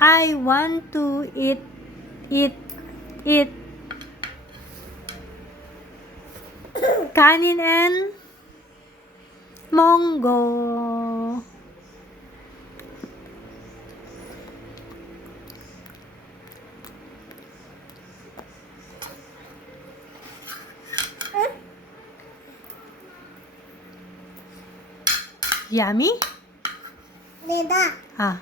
I want to eat. Kanin and Mongo. Yummy? Deda. Ah.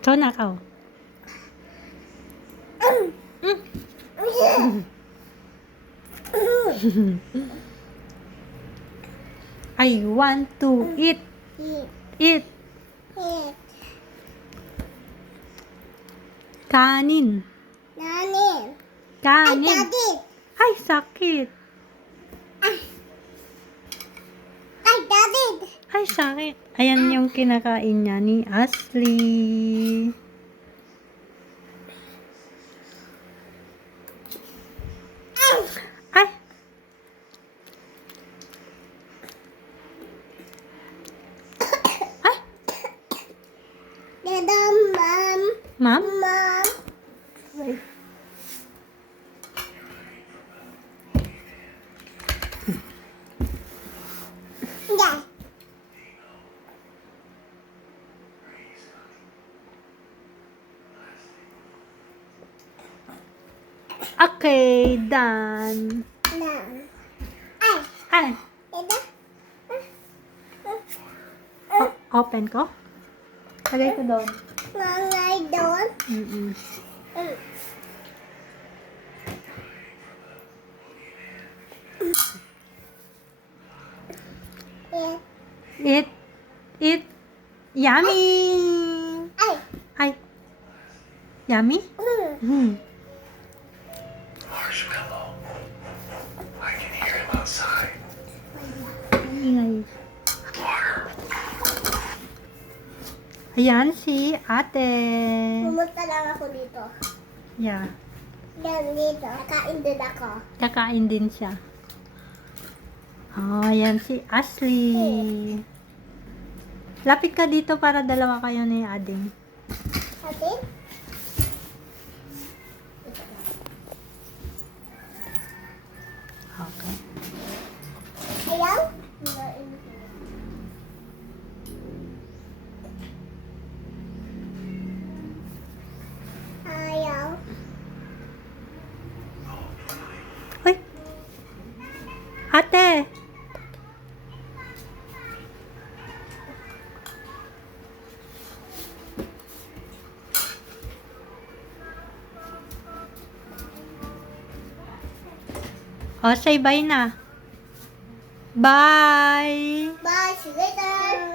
Cho nakaw. I want to eat. Eat. Kanin. Nani. Kanin. Daddy. Ay, sakit. Ay, Daddy. Ay, sakit. Ayan yung kinakain niya ni Ashley. Ay. Ay. Deda, mom. Ma'am? Mom. Wait. Yeah. Okay, done. No. Ay. Ay. Deda. Open ko? Lagay ko doon. Malay doon. Mm-mm. Eat. Eat. Yummy. Ay. Ay. Yummy? Hmm. Marshmallow. I can hear him outside. Ingay. Water. Ayan si ate. Pumunta lang ako dito. Yeah. Yan dito. Nakain din ako. Kakain din siya. Oh, ayan si Ashley. Lapit ka dito para dalawa kayo ni Ading. Atin? Okay. Ayaw? Ayaw. Uy! Ate! Oh, say bye na. Bye! Bye. See you later.